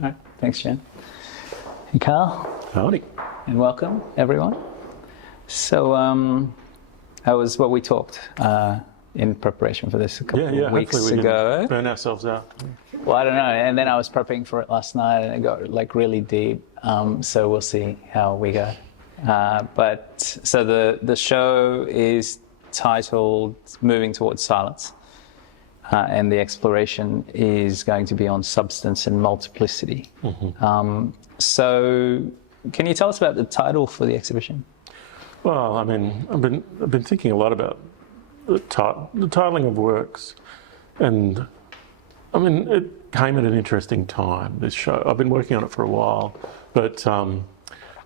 All right, thanks, Jen. And Carl. Howdy. And welcome, everyone. So, that was what we talked in preparation for this a couple of weeks hopefully we ago. didn't burn ourselves out. Well, I don't know. And then I was prepping for it last night, and it got like really deep. So we'll see how we go. So the show is titled "Moving Towards Silence," and the exploration is going to be on substance and multiplicity. Mm-hmm. So, can you tell us about the title for the exhibition? Well, I mean, I've been thinking a lot about the titling of works, and I mean, it came at an interesting time. This show, I've been working on it for a while, but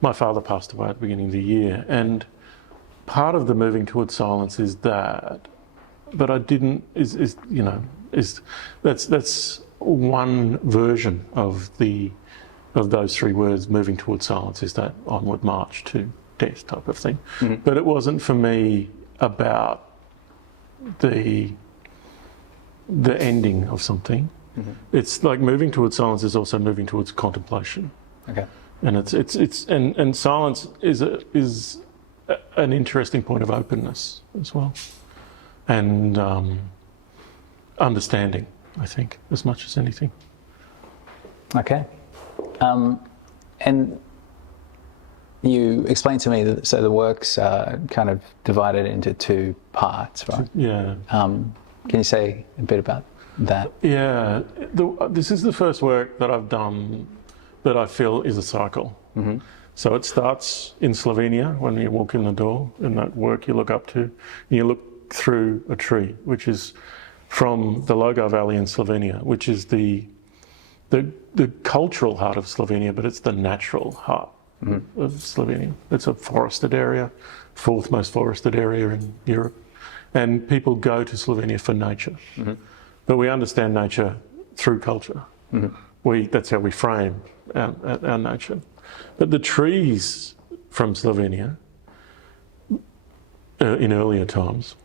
my father passed away at the beginning of the year, and part of the moving towards silence is that, but I didn't that's one version of those three words. Moving towards silence is that onward march to death type of thing. Mm-hmm. But it wasn't for me about the ending of something. Mm-hmm. It's like moving towards silence is also moving towards contemplation. Okay. And it's silence is an interesting point of openness as well, and understanding, I think, as much as anything. Okay. And you explained to me that so the works are kind of divided into two parts, right? Yeah. Can you say a bit about that? Yeah. This is the first work that I've done that I feel is a cycle. Mm-hmm. So it starts in Slovenia when you walk in the door, and that work you look up to, and you look through a tree, which is from the Logar Valley in Slovenia, which is the cultural heart of Slovenia, but it's the natural heart of Slovenia. It's a forested area, fourth most forested area in Europe. And people go to Slovenia for nature. Mm-hmm. But we understand nature through culture. Mm-hmm. That's how we frame our nature. But the trees from Slovenia in earlier times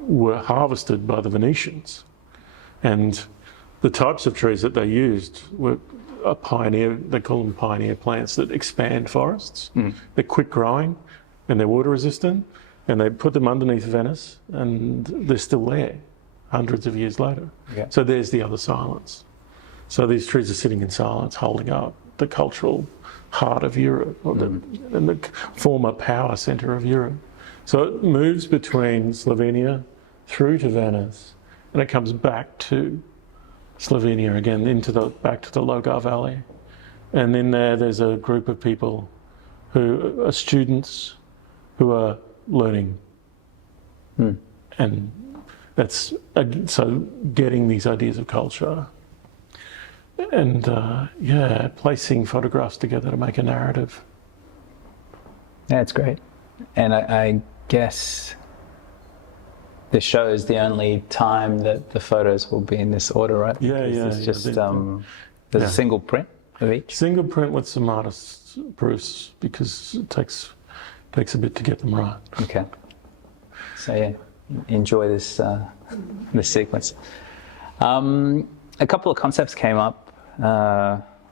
were harvested by the Venetians. And the types of trees that they used were they call them pioneer plants that expand forests. Mm. They're quick growing and they're water resistant, and they put them underneath Venice, and they're still there hundreds of years later. Yeah. So there's the other silence. So these trees are sitting in silence, holding up the cultural heart of Europe, and the former power centre of Europe. So it moves between Slovenia through to Venice, and it comes back to Slovenia again, back to the Logar Valley. And in there's a group of people who are students who are learning. And that's, so getting these ideas of culture and placing photographs together to make a narrative. Yeah, it's great. And I guess this show is the only time that the photos will be in this order, right? There's a single print of each. Single print with some artist's proofs, because it takes a bit to get them right. Okay. So yeah, enjoy this sequence. A couple of concepts came up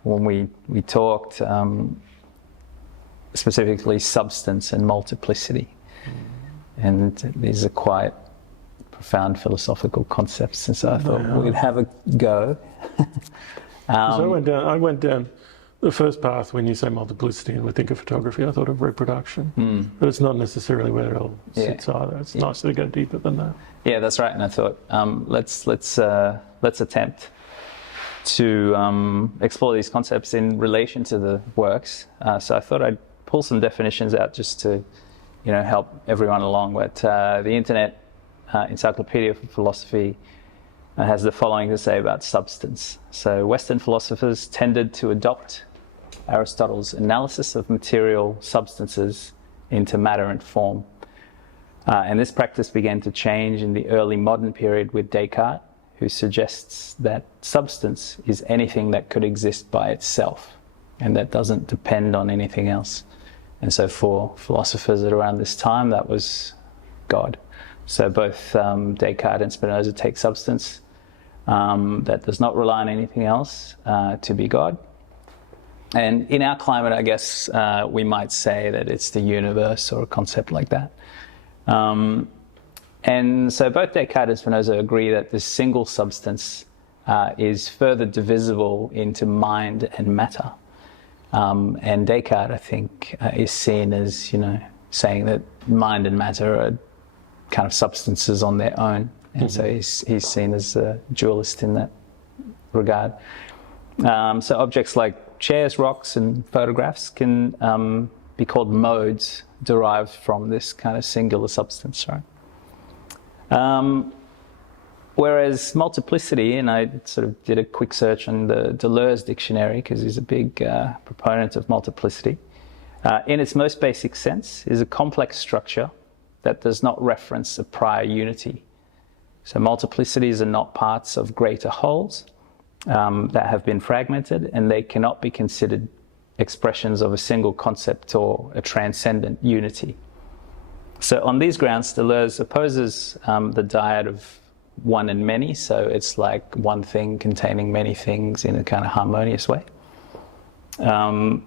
when we talked, specifically substance and multiplicity, and these are quite profound philosophical concepts, and so I thought we'd have a go. So I went down the first path. When you say multiplicity and we think of photography, I thought of reproduction, but it's not necessarily where it all sits either. It's nice to go deeper than that. Yeah, that's right. And I thought let's attempt to explore these concepts in relation to the works. So I thought I'd pull some definitions out just to help everyone along. But the Internet Encyclopedia for Philosophy has the following to say about substance. So Western philosophers tended to adopt Aristotle's analysis of material substances into matter and form. And this practice began to change in the early modern period with Descartes, who suggests that substance is anything that could exist by itself and that doesn't depend on anything else. And so for philosophers at around this time, that was God. So both Descartes and Spinoza take substance that does not rely on anything else to be God. And in our climate, I guess we might say that it's the universe or a concept like that. And so both Descartes and Spinoza agree that this single substance is further divisible into mind and matter. And Descartes, I think, is seen as, saying that mind and matter are kind of substances on their own. And so he's seen as a dualist in that regard. So objects like chairs, rocks, and photographs can be called modes derived from this kind of singular substance, right? Whereas multiplicity, and I sort of did a quick search on the Deleuze dictionary because he's a big proponent of multiplicity, in its most basic sense is a complex structure that does not reference a prior unity. So multiplicities are not parts of greater wholes that have been fragmented, and they cannot be considered expressions of a single concept or a transcendent unity. So on these grounds, Deleuze opposes the dyad of one and many, so it's like one thing containing many things in a kind of harmonious way. And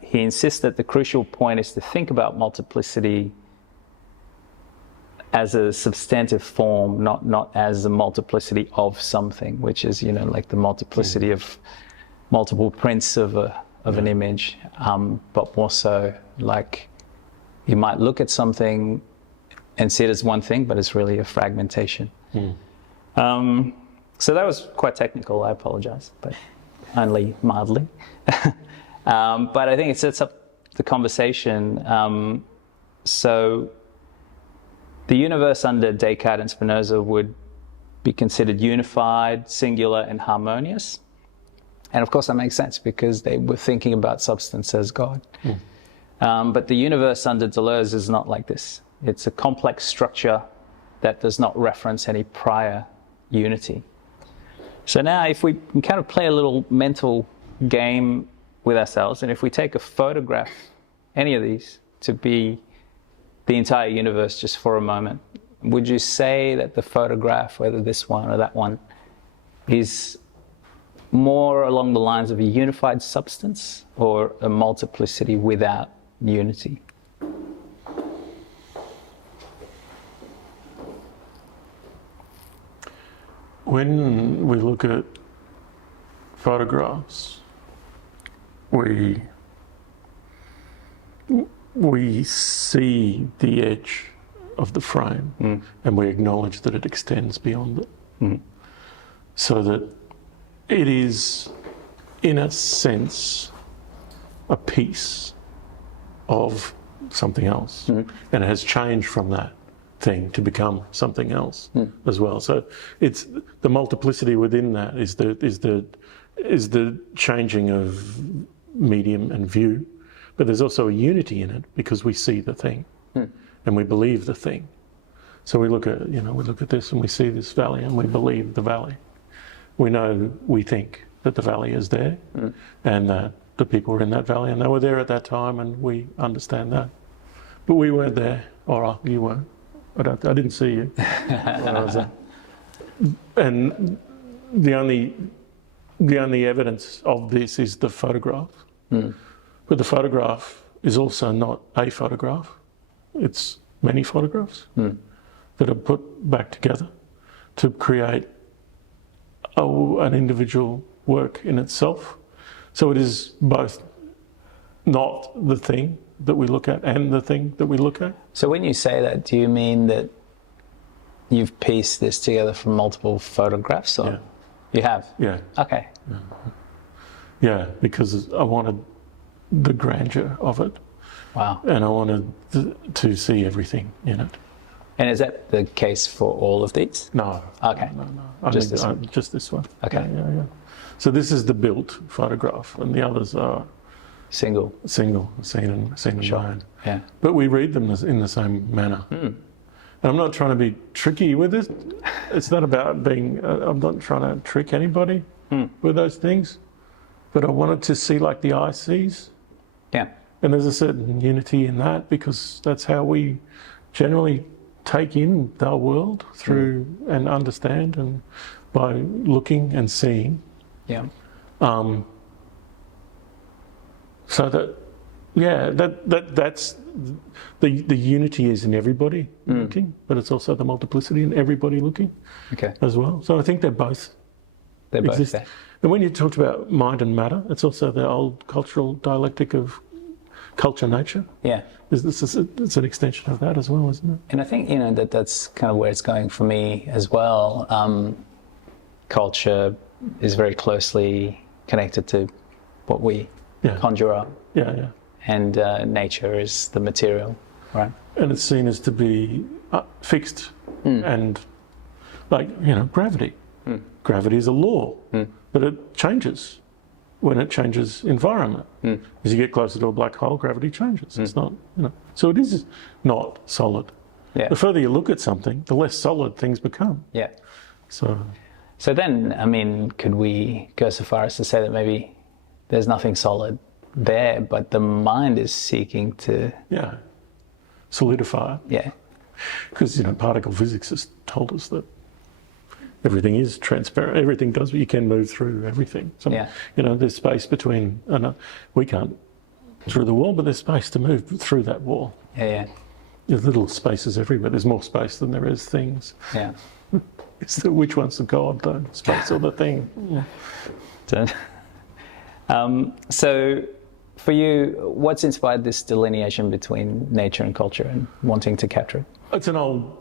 he insists that the crucial point is to think about multiplicity as a substantive form, not as a multiplicity of something, which is, like the multiplicity of multiple prints of an image, but more so like you might look at something and see it as one thing, but it's really a fragmentation. So that was quite technical, I apologize, but only mildly. But I think it sets up the conversation. So the universe under Descartes and Spinoza would be considered unified, singular, and harmonious. And of course that makes sense because they were thinking about substance as God. But the universe under Deleuze is not like this. It's a complex structure that does not reference any prior unity. So now if we can kind of play a little mental game with ourselves, and if we take a photograph, any of these, to be the entire universe just for a moment, would you say that the photograph, whether this one or that one, is more along the lines of a unified substance or a multiplicity without unity? When we look at photographs, we see the edge of the frame and we acknowledge that it extends beyond it. So that it is, in a sense, a piece of something else. And it has changed from that thing to become something else as well. So it's the multiplicity within that is the changing of medium and view, but there's also a unity in it because we see the thing and we believe the thing. So we look at this and we see this valley and we believe the valley. We think that the valley is there and that the people were in that valley and they were there at that time, and we understand that. But we weren't there, or you weren't. I didn't see you when I was there. And the only evidence of this is the photograph. But the photograph is also not a photograph. It's many photographs that are put back together to create an individual work in itself. So it is both not the thing that we look at and the thing that we look at. So when you say that, do you mean that you've pieced this together from multiple photographs? Or you have? Yeah. Okay. Yeah, because I wanted the grandeur of it. Wow. And I wanted to see everything in it. And is that the case for all of these? No. Okay. No. Just this one? Just this one. Okay. Yeah. So this is the built photograph, and the others are Single, seen and known. Yeah. But we read them in the same manner. And I'm not trying to be tricky with it. It's not about being, I'm not trying to trick anybody with those things. But I wanted to see like the eye sees. Yeah. And there's a certain unity in that because that's how we generally take in the world through and understand, and by looking and seeing. Yeah. So that's the unity is in everybody looking, but it's also the multiplicity in everybody looking Okay. as well. So I think they're both They're exist. both there. And when you talked about mind and matter, it's also the old cultural dialectic of culture nature. Yeah. It's an extension of that as well, isn't it? And I think, that's kind of where it's going for me as well. Culture is very closely connected to what we Yeah. conjure up, Yeah. and nature is the material, right? And it's seen as to be fixed and gravity. Gravity is a law, but it changes when it changes environment. As you get closer to a black hole, gravity changes. It's not, so it is not solid. Yeah. The further you look at something, the less solid things become. Yeah. So then, I mean, could we go so far as to say that maybe there's nothing solid there, but the mind is seeking to, yeah, solidify it. yeah, Because, particle physics has told us that everything is transparent. Everything does, you can move through everything. So, Yeah. There's space between, we can't through the wall, but there's space to move through that wall. yeah, There's little spaces everywhere. There's more space than there is things. yeah. Which one's the God, the space or the thing? Yeah. So for you, what's inspired this delineation between nature and culture and wanting to capture it? It's an old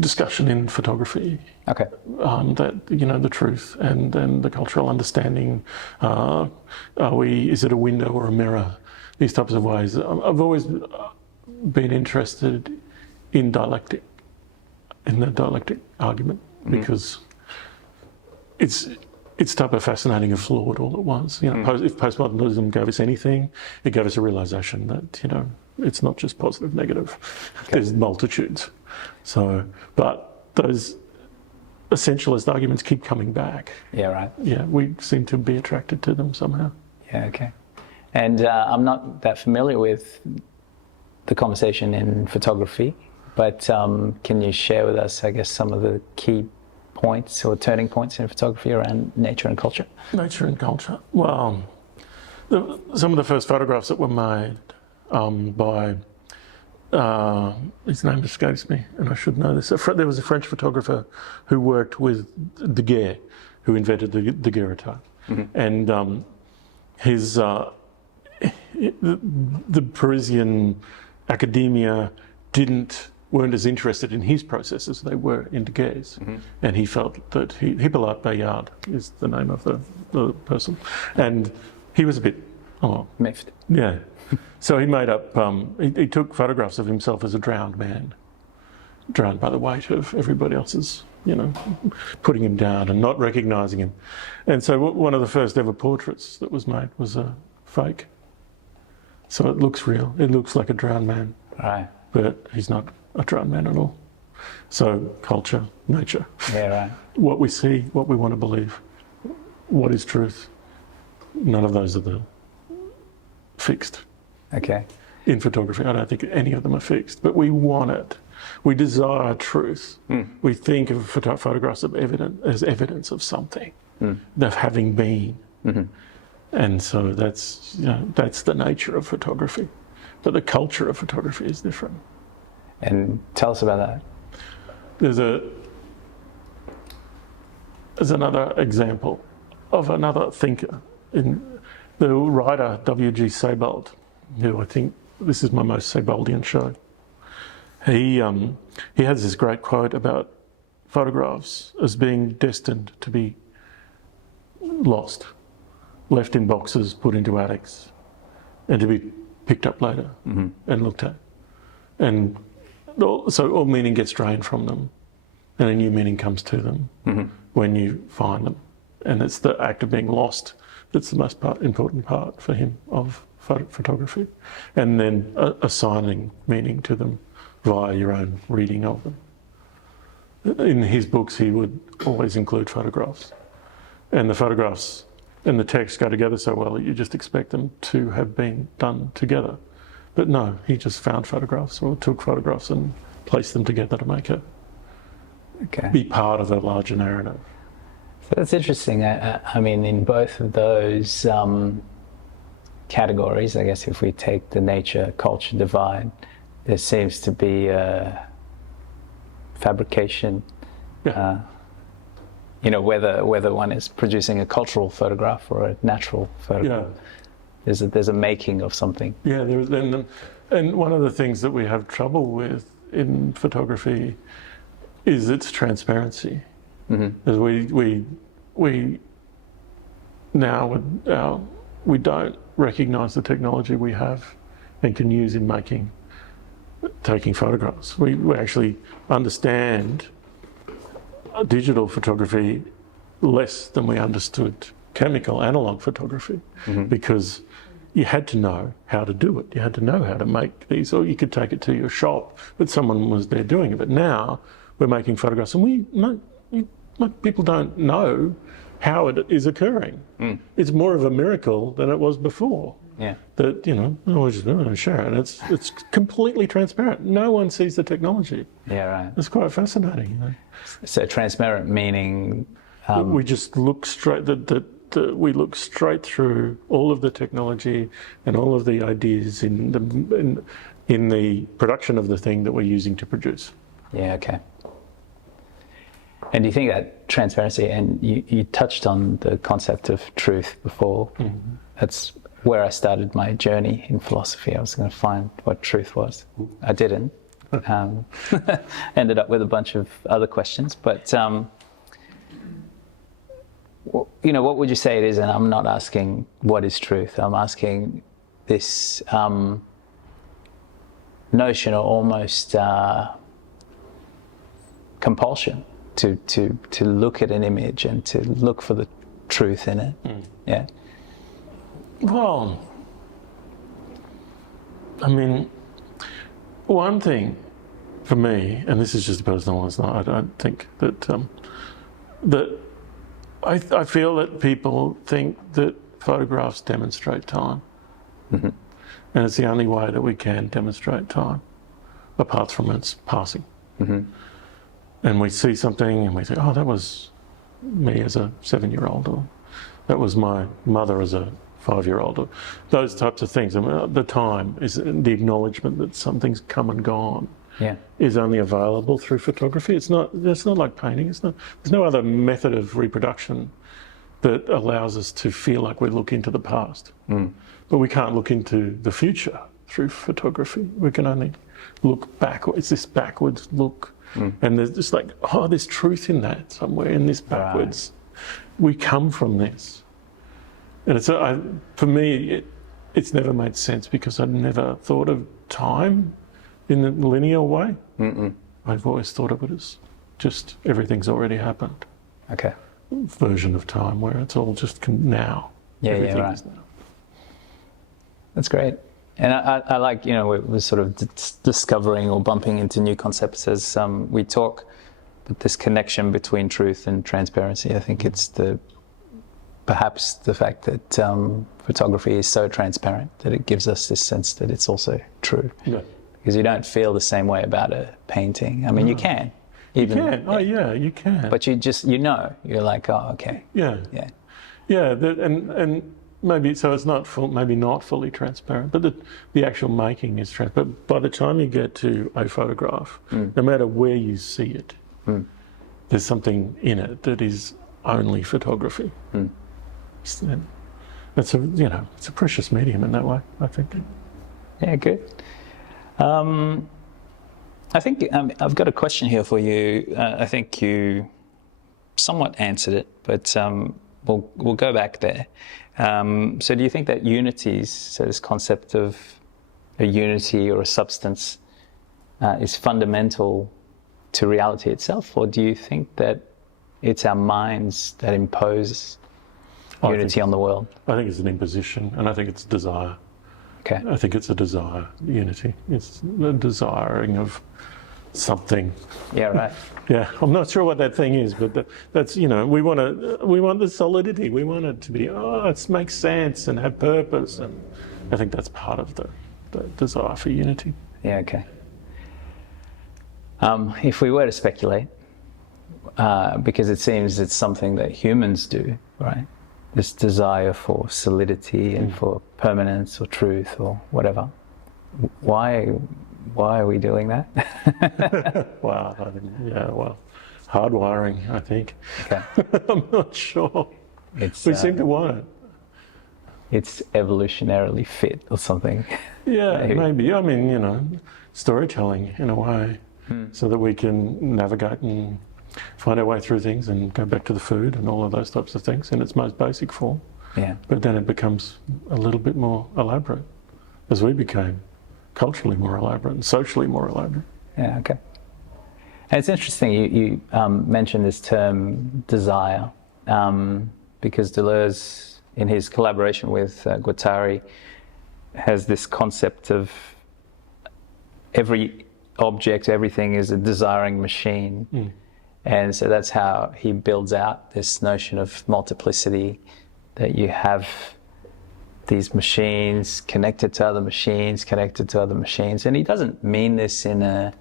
discussion in photography. Okay. That the truth and the cultural understanding. Is it a window or a mirror? These types of ways. I've always been interested in dialectic, in the dialectic argument, because it's type of fascinating and flawed all at once. If postmodernism gave us anything, it gave us a realization that it's not just positive, negative. Okay. There's multitudes. So, but those essentialist arguments keep coming back. Yeah, right. Yeah, we seem to be attracted to them somehow. Yeah, okay. And I'm not that familiar with the conversation in photography, but can you share with us, I guess, some of the key points or turning points in photography around nature and culture? Nature and culture. Well, some of the first photographs that were made by, his name escapes me, and I should know this. There was a French photographer who worked with Daguerre, who invented the daguerreotype. And the Parisian academia weren't as interested in his process as they were in Daguerre's. And he felt that Hippolyte Bayard is the name of the person. And he was a bit, Miffed. yeah. So he made up, he took photographs of himself as a drowned man, drowned by the weight of everybody else's, putting him down and not recognising him. And so one of the first ever portraits that was made was a fake. So it looks real. It looks like a drowned man. Right. But he's not a drowned man at all. So culture, nature. Yeah, right. What we see, what we want to believe, what is truth. None of those are fixed. Okay. In photography, I don't think any of them are fixed, but we want it. We desire truth. We think of photographs as evidence of something, of having been. And so that's the nature of photography. But the culture of photography is different. And tell us about that. There's another example of another thinker, in the writer W.G. Sebald, who I think this is my most Sebaldian show. He has this great quote about photographs as being destined to be lost, left in boxes, put into attics, and to be picked up later and looked at. And so all meaning gets drained from them, and a new meaning comes to them when you find them. And it's the act of being lost that's the most important part for him of photography. And then assigning meaning to them via your own reading of them. In his books, he would always include photographs. And the photographs and the text go together so well that you just expect them to have been done together. But no, he just found photographs or took photographs and placed them together to make it be part of a larger narrative. So that's interesting. I mean, in both of those, categories. I guess if we take the nature-culture divide, there seems to be fabrication. Yeah. You know, whether one is producing a cultural photograph or a natural photograph. Yeah. There's a making of something. Yeah, and one of the things that we have trouble with in photography is its transparency. Mm-hmm. As we now we don't recognise the technology we have and can use in taking photographs. We actually understand digital photography less than we understood chemical analog photography, because you had to know how to do it. You had to know how to make these, or you could take it to your shop, but someone was there doing it. But now we're making photographs, and people don't know how it is occurring. It's more of a miracle than it was before. Yeah. That, we're just going to share it. It's completely transparent. No one sees the technology. Yeah, right. It's quite fascinating. So transparent meaning we just look straight. We look straight through all of the technology and all of the ideas in the production of the thing that we're using to produce. Yeah. Okay. And do you think that transparency, and you touched on the concept of truth before, that's where I started my journey in philosophy. I was going to find what truth was. I didn't. Ended up with a bunch of other questions. But, what would you say it is? And I'm not asking what is truth. I'm asking this notion or almost compulsion to look at an image and to look for the truth in it. Yeah. Well, I mean, one thing for me, and this is just personal, it's not, I think that I feel that people think that photographs demonstrate time. And it's the only way that we can demonstrate time, apart from its passing. And we see something and we think, oh, that was me as a 7-year-old, or that was my mother as a 5-year-old, or those types of things. I mean, the time is the acknowledgement that something's come and gone. Yeah. Is only available through photography. It's not like painting. There's no other method of reproduction that allows us to feel like we look into the past. But we can't look into the future through photography. We can only look backwards. It's this backwards look. And there's just like, there's truth in that somewhere, in this backwards. Right. We come from this. And it's for me, it's never made sense, because I'd never thought of time in a linear way. I've always thought of it as just everything's already happened. Okay. Version of time where it's all just now. Yeah, everything right. is now. That's great. And I like, we're sort of discovering or bumping into new concepts as we talk, but this connection between truth and transparency, I think it's perhaps the fact that photography is so transparent that it gives us this sense that it's also true. Yeah. Because you don't feel the same way about a painting. I mean, you can. Even, you can. Oh, yeah, you can. But you're like, oh, okay. Yeah. Yeah. Yeah, and maybe, so it's not maybe not fully transparent, but the actual making is transparent. But by the time you get to a photograph, no matter where you see it, there's something in it that is only photography. It's a precious medium in that way, I think. Yeah, good. I think I've got a question here for you. I think you somewhat answered it, but we'll go back there. So do you think that this concept of a unity or a substance is fundamental to reality itself, or do you think that it's our minds that impose unity on the world? I think it's an imposition, and I think it's desire. Okay. I think it's a desire, unity. It's a desiring of something. Yeah, right. Yeah, I'm not sure what that thing is, but that's, we want the solidity. We want it to be, it makes sense and have purpose. And I think that's part of the desire for unity. Yeah, okay. If we were to speculate, because it seems it's something that humans do, right? this desire for solidity and for permanence or truth or whatever. Why are we doing that? Wow. Well, hardwiring, I think. Okay. I'm not sure. It's We seem to want it. it's evolutionarily fit or something. Yeah, maybe. I mean, storytelling in a way, so that we can navigate and find our way through things and go back to the food and all of those types of things in its most basic form. Yeah. But then it becomes a little bit more elaborate as we became culturally more elaborate and socially more elaborate. Yeah, okay. And it's interesting you mentioned this term desire, because Deleuze, in his collaboration with Guattari, has this concept of every object, everything is a desiring machine. And so that's how he builds out this notion of multiplicity, that you have these machines connected to other machines, connected to other machines. And he doesn't mean this in a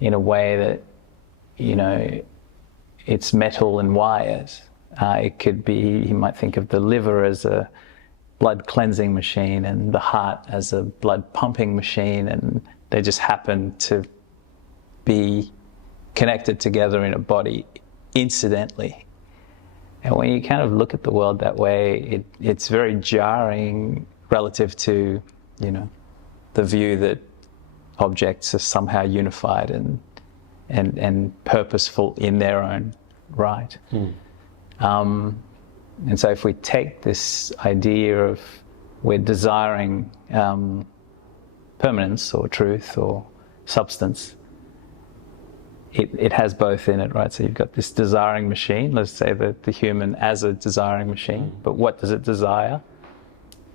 way that, it's metal and wires. It could be, he might think of the liver as a blood cleansing machine and the heart as a blood pumping machine, and they just happen to be connected together in a body incidentally. And when you kind of look at the world that way, it's very jarring relative to, the view that objects are somehow unified and purposeful in their own right. And so if we take this idea of we're desiring permanence or truth or substance, it has both in it, right? So you've got this desiring machine, let's say that the human as a desiring machine, but what does it desire?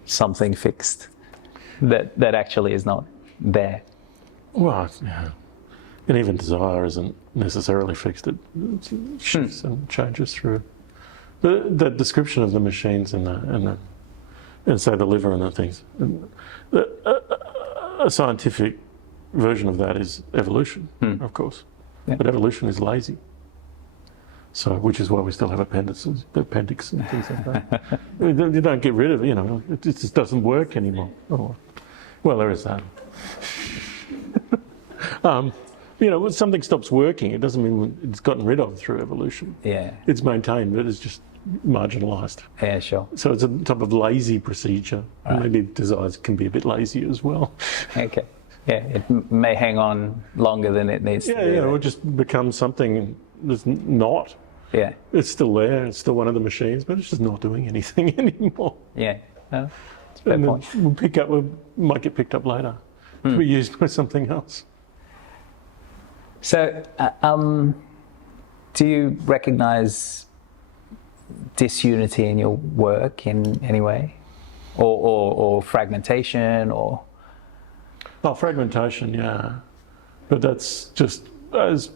Something fixed that actually is not there. Well, yeah. And even desire isn't necessarily fixed. It shifts and changes through. The description of the machines and say the liver and the things, a scientific version of that is evolution, of course. Yeah. But evolution is lazy. So, which is why we still have appendix and things like that. You don't get rid of it, it just doesn't work anymore. Oh, well, there is that. When something stops working, it doesn't mean it's gotten rid of through evolution. Yeah. It's maintained, but it's just marginalised. Yeah, sure. So it's a type of lazy procedure. Right. Maybe desires can be a bit lazy as well. Okay. Yeah, it may hang on longer than it needs to be. Yeah, it just becomes something that's not. Yeah. It's still there, it's still one of the machines, but it's just not doing anything anymore. Yeah, no, that's a fair point. We might get picked up later to be used by something else. So, do you recognise disunity in your work in any way? Or fragmentation, or... Oh, fragmentation, yeah. But that's just as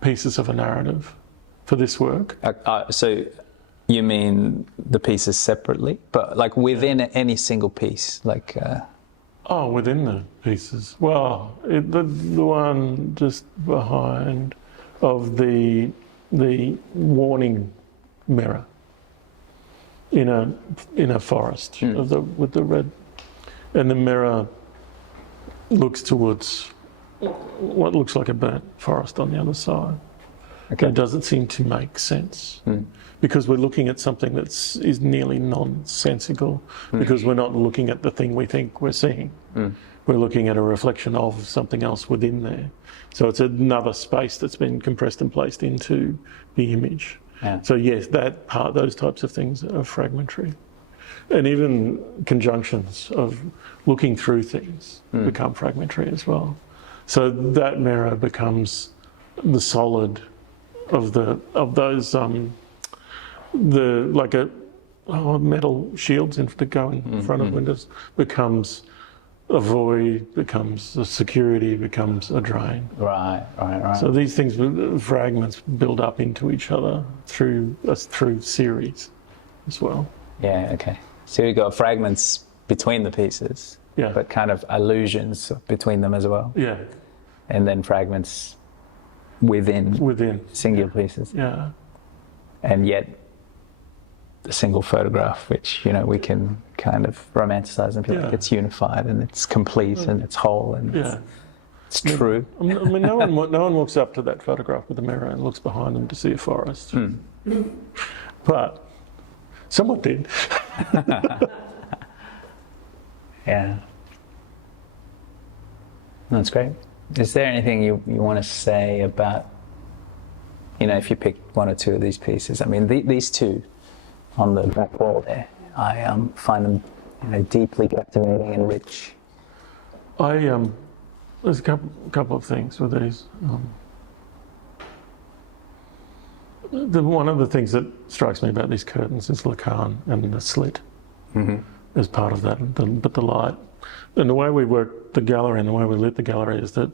pieces of a narrative for this work. So you mean the pieces separately? But like within any single piece? Within the pieces. Well, the one just behind of the warning mirror in a forest with the red, and the mirror looks towards what looks like a burnt forest on the other side. Okay. It doesn't seem to make sense because we're looking at something that is nearly nonsensical because we're not looking at the thing we think we're seeing. We're looking at a reflection of something else within there. So it's another space that's been compressed and placed into the image. Yeah. So yes, those types of things are fragmentary. And even conjunctions of looking through things become fragmentary as well. So that mirror becomes the solid of those metal shields that go in front of windows becomes a void, becomes a security, becomes a drain. Right. So these things, fragments, build up into each other through series as well. Yeah. Okay. So you've got fragments between the pieces, but kind of illusions between them as well. Yeah. And then fragments within singular pieces. Yeah. And yet a single photograph, which, you know, we can kind of romanticize and feel like it's unified and it's complete and it's whole and it's true. I mean, no one walks up to that photograph with a mirror and looks behind them to see a forest. But someone did. Yeah. That's great. Is there anything you want to say about, you know, if you pick one or two of these pieces? I mean, these two on the back wall there, I find them, you know, deeply captivating and rich. There's a couple of things with these. One of the things that strikes me about these curtains is Lacan and the slit as part of that, but the light. And the way we work the gallery and the way we lit the gallery is that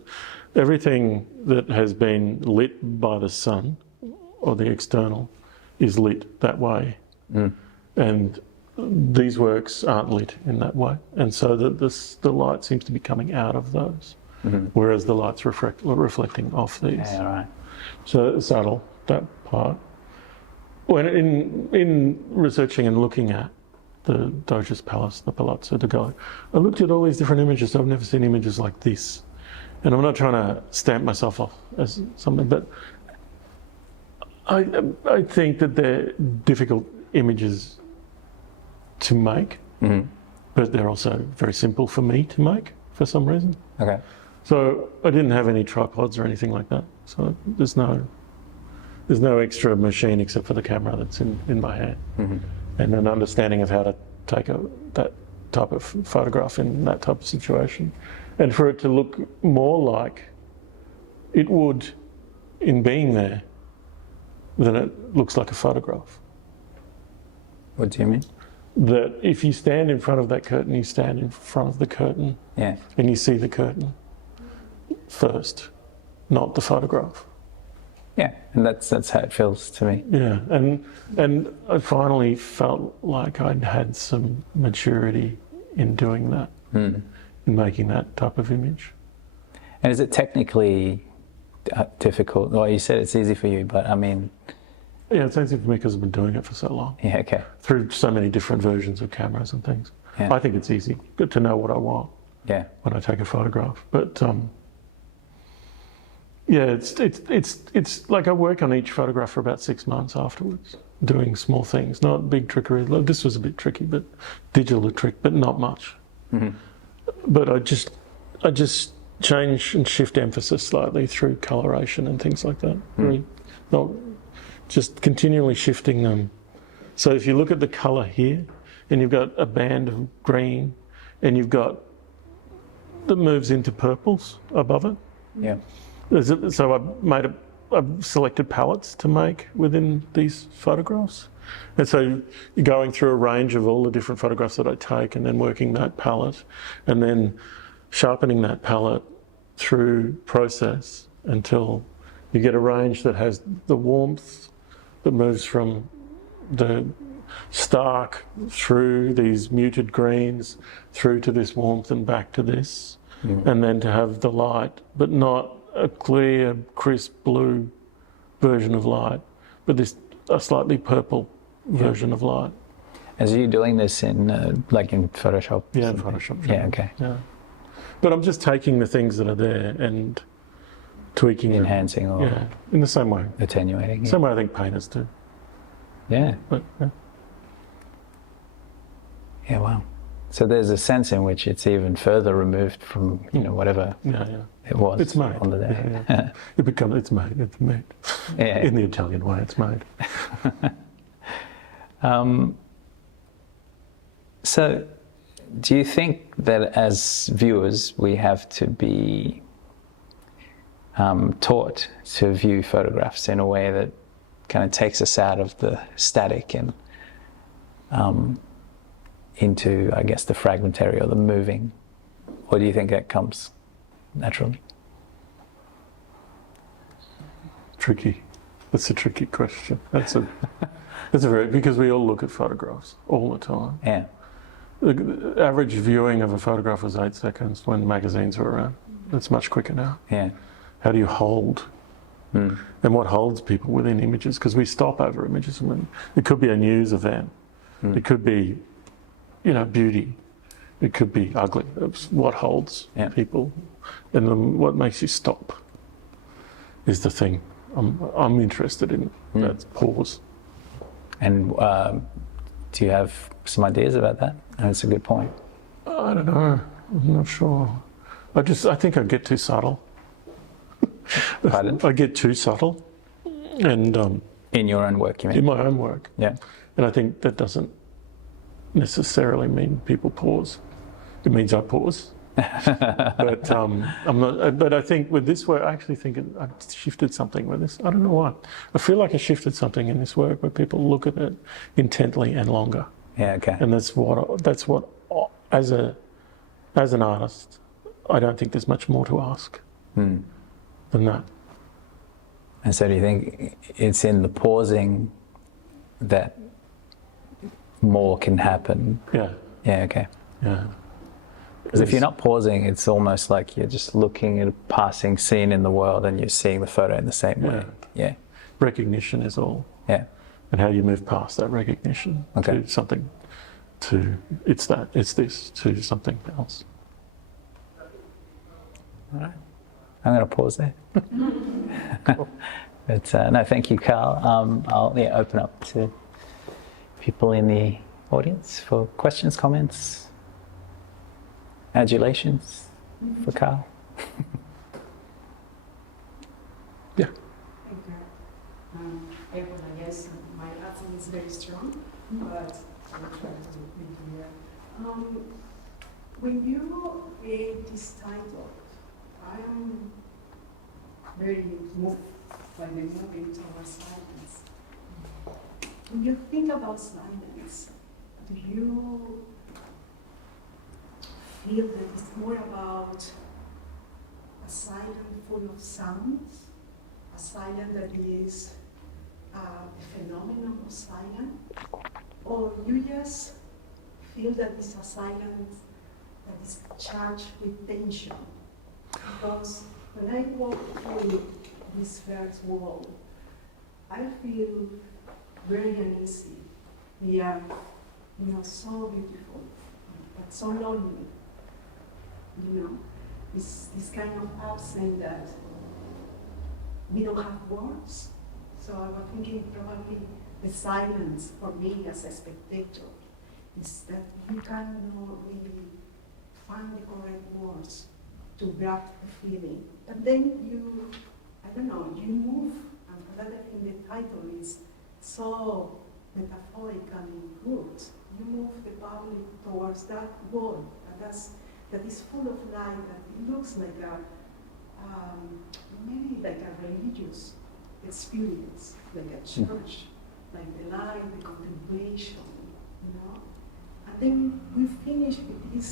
everything that has been lit by the sun or the external is lit that way. And these works aren't lit in that way. And so the light seems to be coming out of those, whereas the light's reflecting off these. Yeah, right. So it's subtle, that part. When in researching and looking at the Doge's Palace, the Palazzo de Gallo, I looked at all these different images. I've never seen images like this. And I'm not trying to stamp myself off as something, but I think that they're difficult images to make, but they're also very simple for me to make for some reason. Okay. So I didn't have any tripods or anything like that. So there's no extra machine except for the camera that's in my hand, and an understanding of how to take that type of photograph in that type of situation, and for it to look more like it would in being there than it looks like a photograph. What do you mean? That if you stand in front of that curtain, you stand in front of the curtain, and you see the curtain first, not the photograph. Yeah, and that's how it feels to me. Yeah, and I finally felt like I'd had some maturity in doing that, in making that type of image. And is it technically difficult? Well, you said it's easy for you, but I mean... Yeah, it's easy for me because I've been doing it for so long. Yeah, okay. Through so many different versions of cameras and things. Yeah. I think it's easy. Good to know what I want when I take a photograph. But yeah, it's like I work on each photograph for about 6 months afterwards, doing small things, not big trickery. This was a bit tricky, but digital trick, but not much. But I just change and shift emphasis slightly through coloration and things like that. Not just continually shifting them. So if you look at the colour here, and you've got a band of green, and you've got that moves into purples above it. Yeah. So I've selected palettes to make within these photographs. And so you're going through a range of all the different photographs that I take and then working that palette and then sharpening that palette through process until you get a range that has the warmth that moves from the stark through these muted greens through to this warmth and back to this. And then to have the light, but not a clear, crisp blue version of light, but a slightly purple version of light. As you doing this in like in Photoshop? Yeah, in Photoshop. Yeah, okay. Yeah. But I'm just taking the things that are there and tweaking enhancing them. or in the same way. Attenuating. Same way I think painters do. Yeah. But, yeah, wow. So there's a sense in which it's even further removed from, you know, whatever it was. It's made. On the day. It's made. It's made. Yeah. In the Italian way, it's made. So do you think that as viewers we have to be taught to view photographs in a way that kind of takes us out of the static and into, I guess, the fragmentary or the moving? Or do you think that comes naturally? Tricky. That's a tricky question. That's a very, because we all look at photographs all the time. Yeah. The average viewing of a photograph was 8 seconds when magazines were around. It's much quicker now. Yeah. How do you hold? And what holds people within images? Because we stop over images. I mean, it could be a news event It could be, beauty. It could be ugly. It's what holds people, and then what makes you stop is the thing I'm interested in. That's pause. And do you have some ideas about that? That's a good point. I don't know. I'm not sure. I think I get too subtle. Pardon? I get too subtle, and In your own work, you mean? in my own work, Yeah. and I think that doesn't necessarily mean people pause. It means I pause. But I'm not. But I think with this work, I actually think I've shifted something with this. I don't know why. I feel like I shifted something in this work where people look at it intently and longer. Yeah. Okay. And that's what as an artist, I don't think there's much more to ask than that. And so, do you think it's in the pausing that more can happen? Yeah. Yeah. Okay. Yeah. Because if you're not pausing, it's almost like you're just looking at a passing scene in the world and you're seeing the photo in the same way. Yeah. Recognition is all. Yeah. And how do you move past that recognition to something, it's this, to something else. All right. I'm going to pause there. But no, thank you, Carl. I'll open up to people in the audience for questions, comments, adulations for Carl. Yeah. Thank you. Everyone, I guess my accent is very strong, but I'll try to make it clear. When you read this title, I am very moved by the moving towards silence. When you think about silence, do you feel that it's more about a silence full of sounds, a silence that is a phenomenon of silence, or you just feel that it's a silence that is charged with tension? Because when I walk through this first wall, I feel very uneasy. We are, so beautiful, but so lonely. This kind of absence that we don't have words. So I was thinking probably the silence for me as a spectator is that you cannot really find the correct words to grab the feeling. But then you move, and another thing the title is so metaphorically good. You move the public towards that wall that is full of light, that it looks like maybe like a religious experience, like a church, like the light, the contemplation, And then we finish with this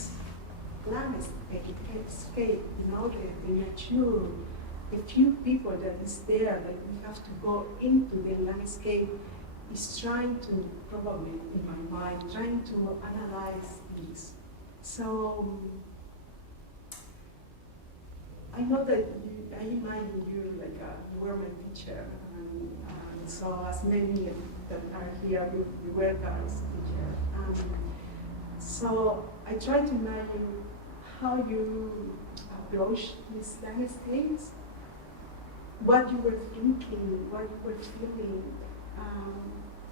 landscape, the nature, the few people that is there, that we have to go into the landscape, is trying to, probably in my mind, trying to analyze this. So, I know that I imagine you like you were my teacher, and so as many that are here, you were Carl's teacher. So I try to imagine how you approach these landscapes, what you were thinking, what you were feeling,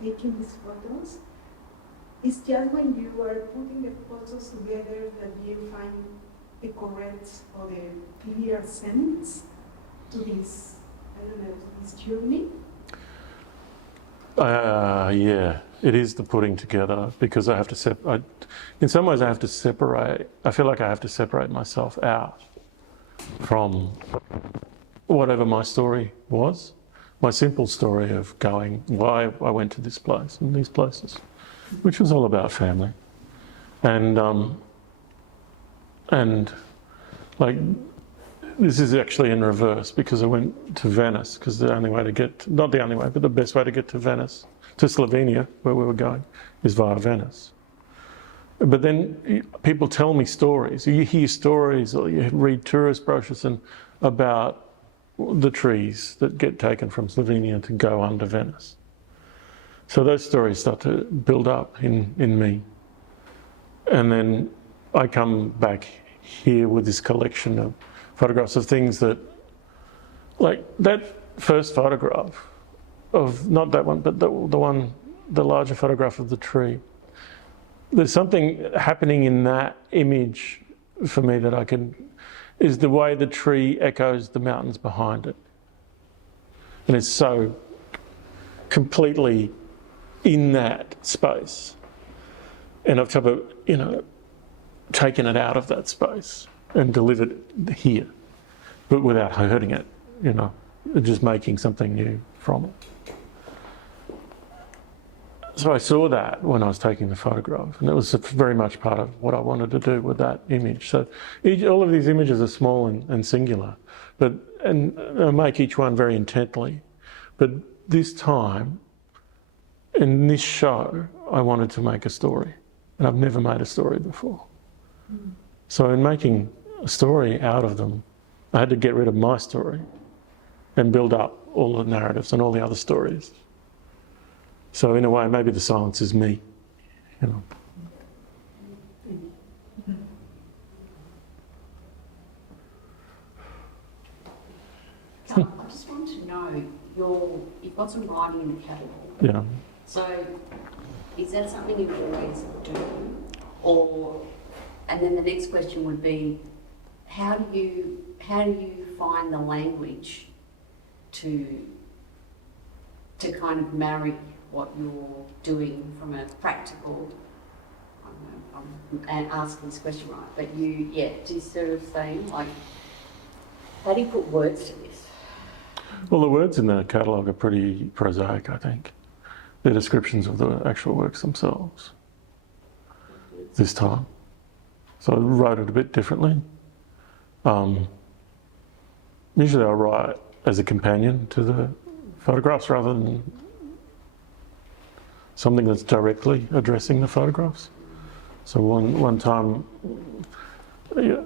taking these photos. It's just when you are putting the photos together that you find the correct or the clear sense to this, this journey? Yeah, it is the putting together, because I have to in some ways I have to separate, I feel like I have to separate myself out from whatever my story was, my simple story of why I went to this place and these places, which was all about family. And like, this is actually in reverse, because I went to Venice, because the only way to get, not the only way, but the best way to get to Venice, to Slovenia, where we were going, is via Venice. But then people tell me stories, you hear stories, or you read tourist brochures about the trees that get taken from Slovenia to go under Venice. So those stories start to build up in me. And then I come back here with this collection of photographs of things that, like that first photograph of, not that one, but the larger photograph of the tree. There's something happening in that image for me that is the way the tree echoes the mountains behind it. And it's so completely in that space. And I've kind of, taken it out of that space and delivered it here, but without hurting it, just making something new from it. So I saw that when I was taking the photograph, and it was very much part of what I wanted to do with that image. So all of these images are small and singular, and I make each one very intently. But this time, in this show, I wanted to make a story, and I've never made a story before. So in making a story out of them, I had to get rid of my story and build up all the narratives and all the other stories. So in a way, maybe the silence is me, I just want to know, you've got some writing in the catalogue. Yeah. So is that something you always do? And then the next question would be, how do you find the language to kind of marry what you're doing from a practical, I don't know, I'm asking this question right, but do you sort of say, like, how do you put words to this? Well, the words in the catalogue are pretty prosaic, I think. They're descriptions of the actual works themselves this time. So I wrote it a bit differently. Usually I write as a companion to the photographs rather than something that's directly addressing the photographs. So one time, I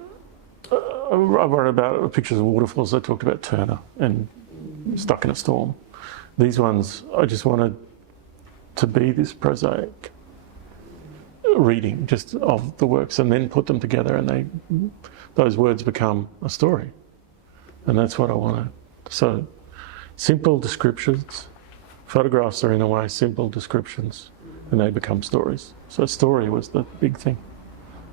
wrote about pictures of waterfalls. I talked about Turner and Stuck in a Storm. These ones, I just wanted to be this prosaic reading just of the works and then put them together, and those words become a story. And that's what I wanted. So simple descriptions. Photographs are in a way simple descriptions, and they become stories. So story was the big thing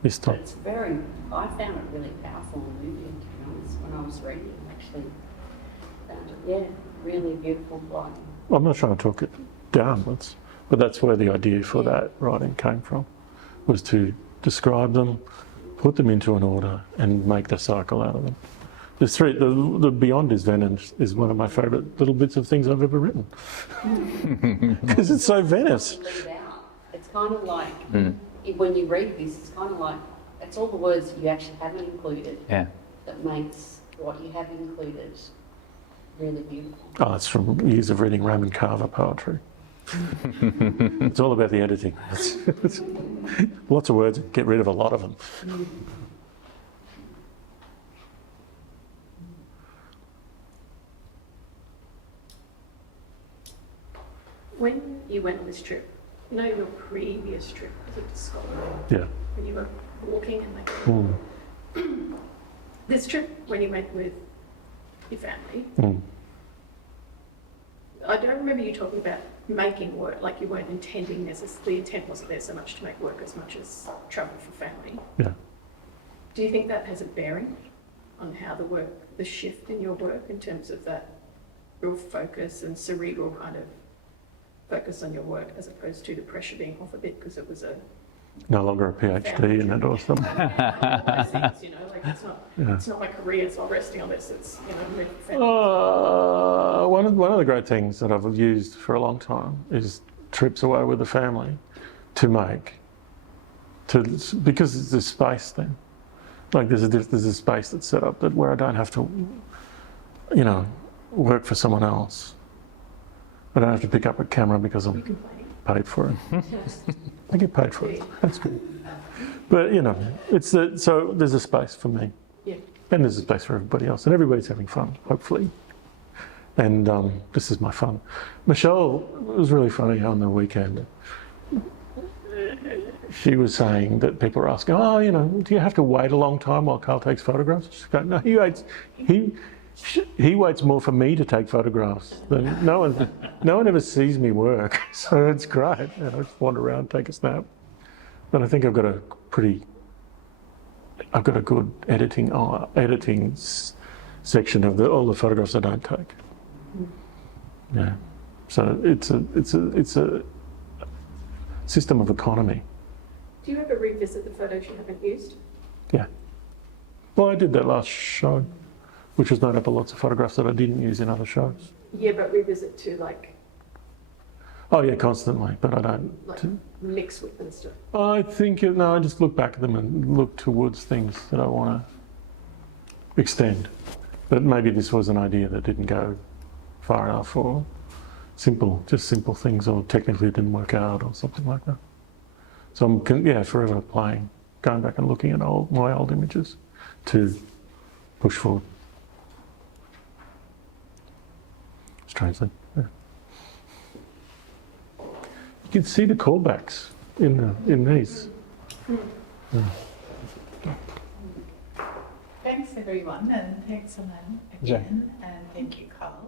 this time. I found it really powerful and moving, to be honest, when I was reading it, actually. Found it, really beautiful writing. I'm not trying to talk it downwards, but that's where the idea for that writing came from, was to describe them, put them into an order, and make the cycle out of them. The Beyond is Venice is one of my favourite little bits of things I've ever written. Because it's so Venice. It's kind of like, when you read this, it's kind of like, it's all the words you actually haven't included that makes what you have included really beautiful. Oh, it's from years of reading Raymond Carver poetry. It's all about the editing. Lots of words, get rid of a lot of them. When you went on this trip, your previous trip was to Scotland. Yeah. When you were walking and this trip, when you went with your family, I don't remember you talking about making work, like you weren't intending the intent wasn't there so much to make work as much as travel for family. Yeah. Do you think that has a bearing on how the shift in your work in terms of that real focus and cerebral kind of focus on your work as opposed to the pressure being off a bit because it was no longer a PhD in it or something. It's not my career, so I'm resting on this. It's one of the great things that I've used for a long time is trips away with the family to make, because there's space then. Like there's a space that's set up where I don't have to, work for someone else. I don't have to pick up a camera because I'm paid for it. I get paid for it. That's good. But so there's a space for me, and there's a space for everybody else, and everybody's having fun, hopefully. And this is my fun. Michelle, it was really funny on the weekend. She was saying that people are asking, oh, you know, do you have to wait a long time while Carl takes photographs? She's going, no, he waits more for me to take photographs. Than no one ever sees me work, so it's great. You know, I just wander around, take a snap. But I think I've got a good editing section of all the photographs I don't take. Yeah, so it's a system of economy. Do you ever revisit the photos you haven't used? Yeah. Well, I did that last show, which was made up of lots of photographs that I didn't use in other shows. Yeah, but revisit to like Oh yeah, constantly, but I don't. mix with and stuff. I think no, I just look back at them and look towards things that I want to extend. But maybe this was an idea that didn't go far enough, or simple things, or technically it didn't work out, or something like that. So I'm forever playing, going back and looking at my old images to push forward. Strangely, yeah. You can see the callbacks in these. Yeah. Thanks everyone, and thanks Alan again, and thank you Carl.